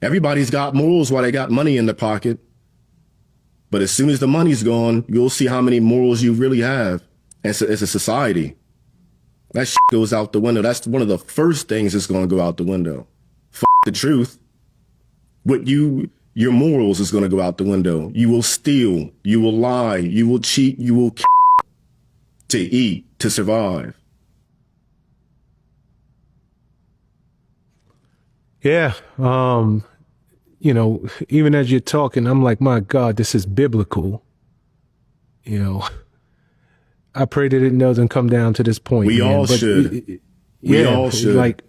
Everybody's got morals while they got money in their pocket. But as soon as the money's gone, you'll see how many morals you really have as a society. That shit goes out the window. That's one of the first things that's going to go out the window. The truth. Your morals is going to go out the window. You will steal. You will lie. You will cheat. You will to eat, to survive. Yeah. Even as you're talking, I'm like, my God, this is biblical. You know, I pray that it doesn't come down to this point, We man. all But should. We yeah, all should. like,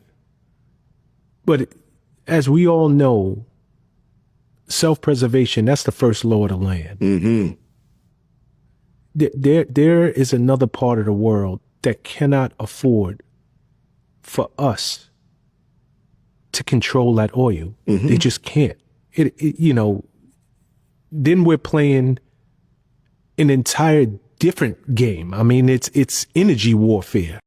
but as we all know, self-preservation, that's the first law of the land. Mm-hmm. There is another part of the world that cannot afford for us to control that oil. Mm-hmm. They just can't. Then we're playing an entire different game. I mean, it's energy warfare.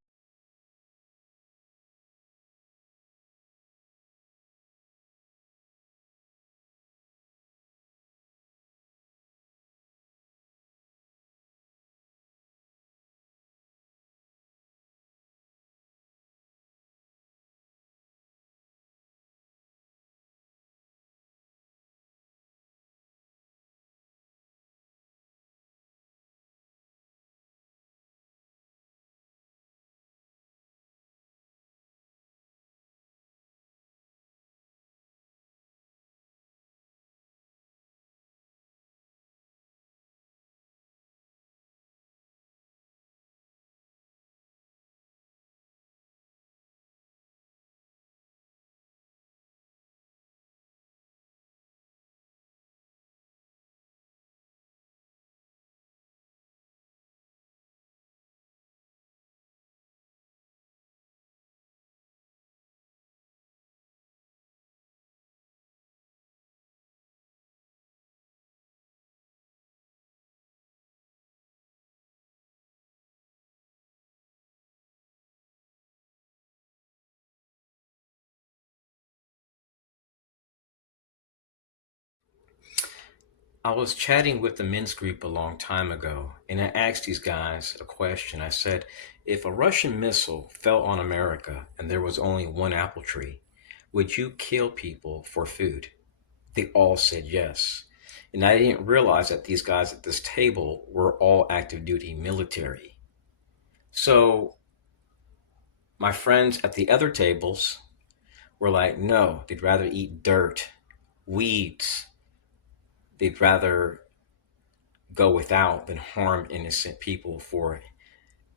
I was chatting with the men's group a long time ago, and I asked these guys a question. I said, if a Russian missile fell on America and there was only one apple tree, would you kill people for food? They all said yes. And I didn't realize that these guys at this table were all active duty military. So my friends at the other tables were like, no, they'd rather eat dirt, weeds. They'd rather go without than harm innocent people for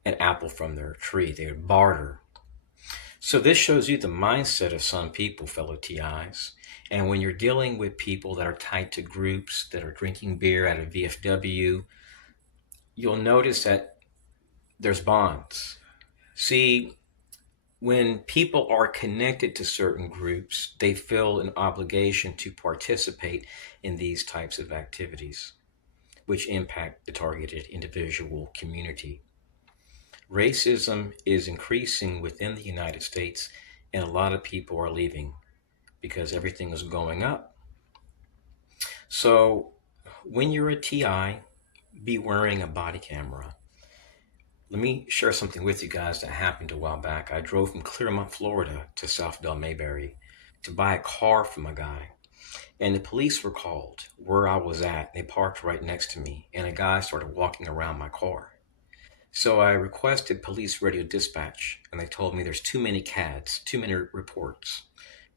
an apple from their tree. They would barter. So this shows you the mindset of some people, fellow TIs. And when you're dealing with people that are tied to groups that are drinking beer at a VFW, you'll notice that there's bonds. See, when people are connected to certain groups, they feel an obligation to participate in these types of activities, which impact the targeted individual community. Racism is increasing within the United States, and a lot of people are leaving because everything is going up. So, when you're a TI, be wearing a body camera. Let me share something with you guys that happened a while back. I drove from Clearmont, Florida to South Del Mayberry to buy a car from a guy. And the police were called where I was at. They parked right next to me, and a guy started walking around my car. So I requested police radio dispatch, and they told me there's too many CADs, too many reports.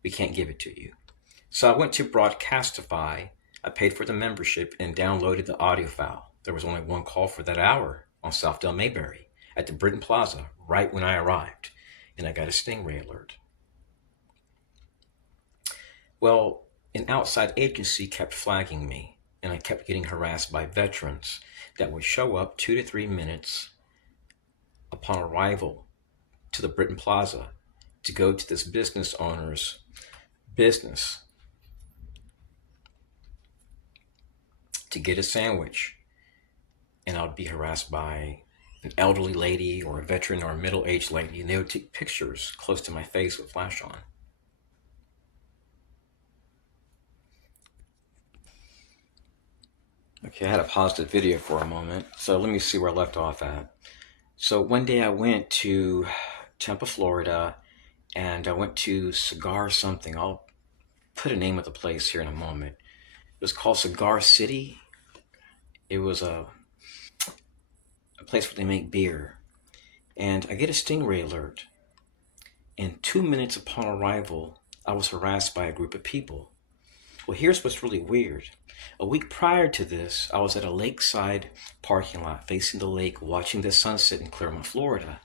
We can't give it to you. So I went to Broadcastify. I paid for the membership and downloaded the audio file. There was only one call for that hour on South Del Mayberry at the Britton Plaza right when I arrived, and I got a stingray alert. Well, an outside agency kept flagging me, and I kept getting harassed by veterans that would show up 2 to 3 minutes upon arrival to the Britton Plaza to go to this business owner's business to get a sandwich. And I would be harassed by an elderly lady or a veteran or a middle-aged lady, and they would take pictures close to my face with flash on. Okay, I had to pause the video for a moment. So let me see where I left off at. So one day I went to Tampa, Florida, and I went to Cigar something. I'll put a name of the place here in a moment. It was called Cigar City. It was a place where they make beer. And I get a stingray alert. And 2 minutes upon arrival, I was harassed by a group of people. Well, here's what's really weird. A week prior to this, I was at a lakeside parking lot facing the lake watching the sunset in Clermont, Florida.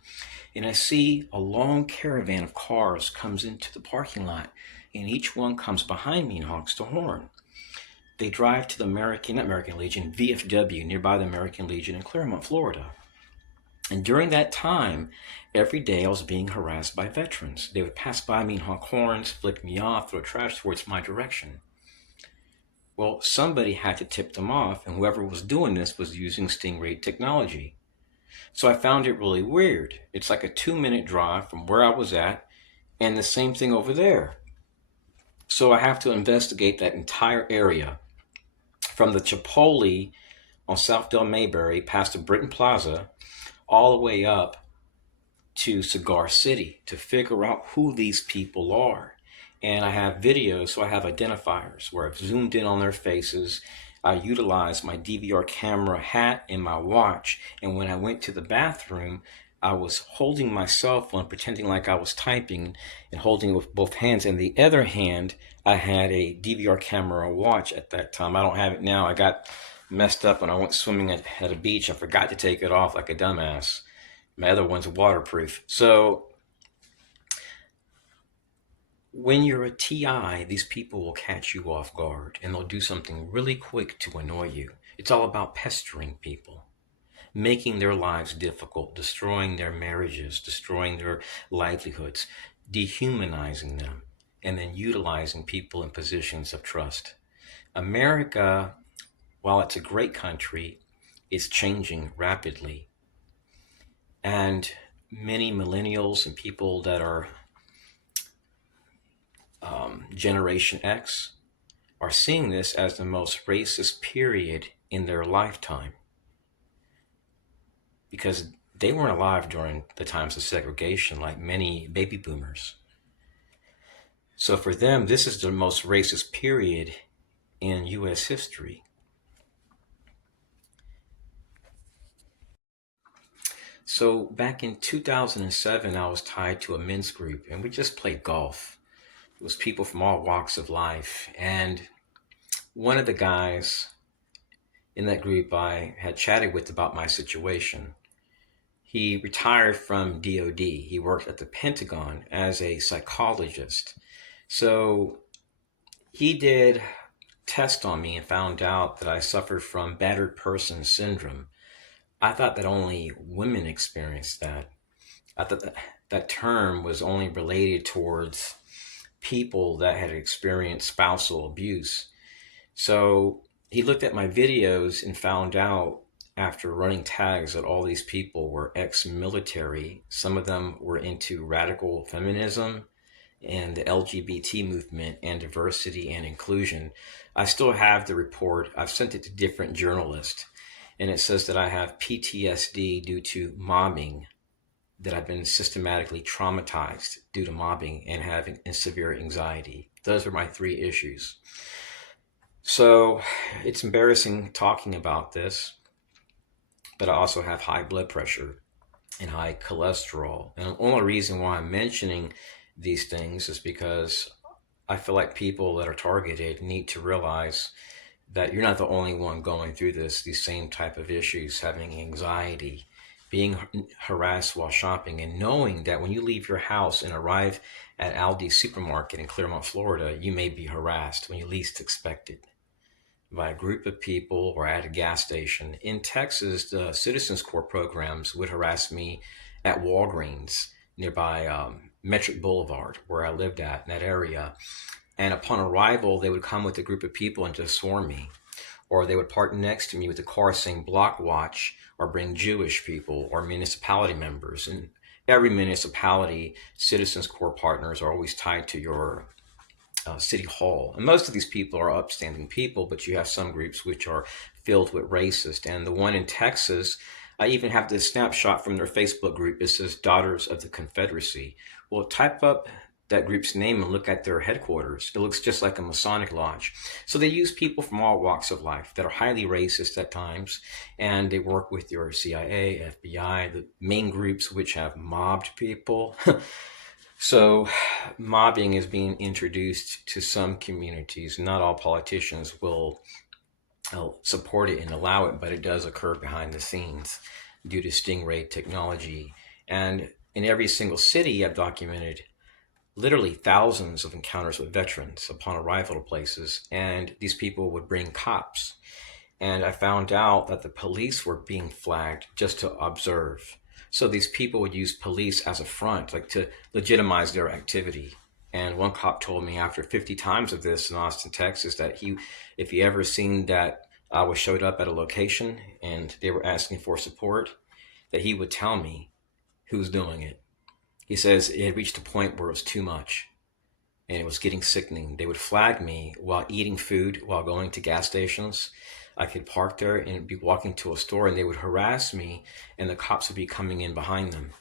And I see a long caravan of cars comes into the parking lot, and each one comes behind me and honks the horn. They drive to the not American Legion, VFW, nearby the American Legion in Clermont, Florida. And during that time, every day I was being harassed by veterans. They would pass by me and honk horns, flick me off, throw trash towards my direction. Well, somebody had to tip them off, and whoever was doing this was using Stingray technology. So I found it really weird. It's like a 2 minute drive from where I was at, and the same thing over there. So I have to investigate that entire area from the Chipotle on South Del Mayberry past the Britton Plaza all the way up to Cigar City to figure out who these people are. And I have videos, so I have identifiers where I've zoomed in on their faces. I utilized my DVR camera hat and my watch. And when I went to the bathroom, I was holding my cell phone, pretending like I was typing and holding it with both hands. And the other hand, I had a DVR camera watch at that time. I don't have it now. I got messed up when I went swimming at a beach. I forgot to take it off like a dumbass. My other one's waterproof. So when you're a TI, these people will catch you off guard and they'll do something really quick to annoy you. It's all about pestering people, making their lives difficult, destroying their marriages, destroying their livelihoods, dehumanizing them, and then utilizing people in positions of trust. America, while it's a great country, is changing rapidly. And many millennials and people that are Generation X are seeing this as the most racist period in their lifetime because they weren't alive during the times of segregation like many baby boomers. So for them, this is the most racist period in U.S. history. So back in 2007, I was tied to a men's group and we just played golf. It was people from all walks of life. And one of the guys in that group I had chatted with about my situation, he retired from DOD. He worked at the Pentagon as a psychologist. So he did test on me and found out that I suffered from battered person syndrome. I thought that only women experienced that. I thought that term was only related towards people that had experienced spousal abuse. So he looked at my videos and found out after running tags that all these people were ex-military. Some of them were into radical feminism and the LGBT movement and diversity and inclusion. I still have the report. I've sent it to different journalists, and it says that I have PTSD due to mobbing, that I've been systematically traumatized due to mobbing and having severe anxiety. Those are my three issues. So it's embarrassing talking about this, but I also have high blood pressure and high cholesterol. And the only reason why I'm mentioning these things is because I feel like people that are targeted need to realize that you're not the only one going through these same type of issues, having anxiety, being harassed while shopping, and knowing that when you leave your house and arrive at Aldi's supermarket in Clermont, Florida, you may be harassed when you least expect it by a group of people or at a gas station. In Texas, the Citizens Corps programs would harass me at Walgreens nearby Metric Boulevard, where I lived at in that area. And upon arrival, they would come with a group of people and just swarm me. Or they would park next to me with a car saying block watch, or bring Jewish people or municipality members. And every municipality, Citizens Corps partners are always tied to your city hall. And most of these people are upstanding people, but you have some groups which are filled with racist. And the one in Texas, I even have this snapshot from their Facebook group. It says Daughters of the Confederacy. Well, type up that group's name and look at their headquarters. It looks just like a Masonic lodge. So they use people from all walks of life that are highly racist at times, and they work with your CIA, FBI, the main groups which have mobbed people. So, mobbing is being introduced to some communities. Not all politicians will support it and allow it, but it does occur behind the scenes due to stingray technology. And in every single city, I've documented literally thousands of encounters with veterans upon arrival to places, and these people would bring cops. And I found out that the police were being flagged just to observe. So these people would use police as a front, like to legitimize their activity. And one cop told me after 50 times of this in Austin, Texas, that if he ever seen that I was showed up at a location and they were asking for support, that he would tell me who's doing it. He says it had reached a point where it was too much and it was getting sickening. They would flag me while eating food, while going to gas stations. I could park there and be walking to a store and they would harass me and the cops would be coming in behind them.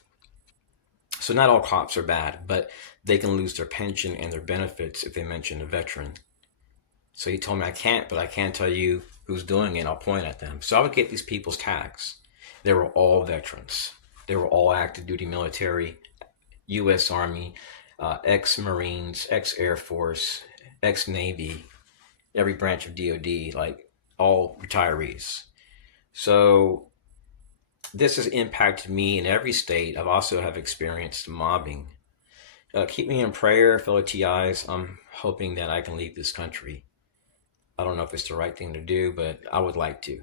So not all cops are bad, but they can lose their pension and their benefits if they mention a veteran. So he told me I can't, but I can tell you who's doing it and I'll point at them. So I would get these people's tags. They were all veterans. They were all active duty military, U.S. Army, ex-Marines, ex-Air Force, ex-Navy, every branch of DOD, like all retirees. So this has impacted me in every state. I've also have experienced mobbing. Keep me in prayer, fellow TIs. I'm hoping that I can leave this country. I don't know if it's the right thing to do, but I would like to.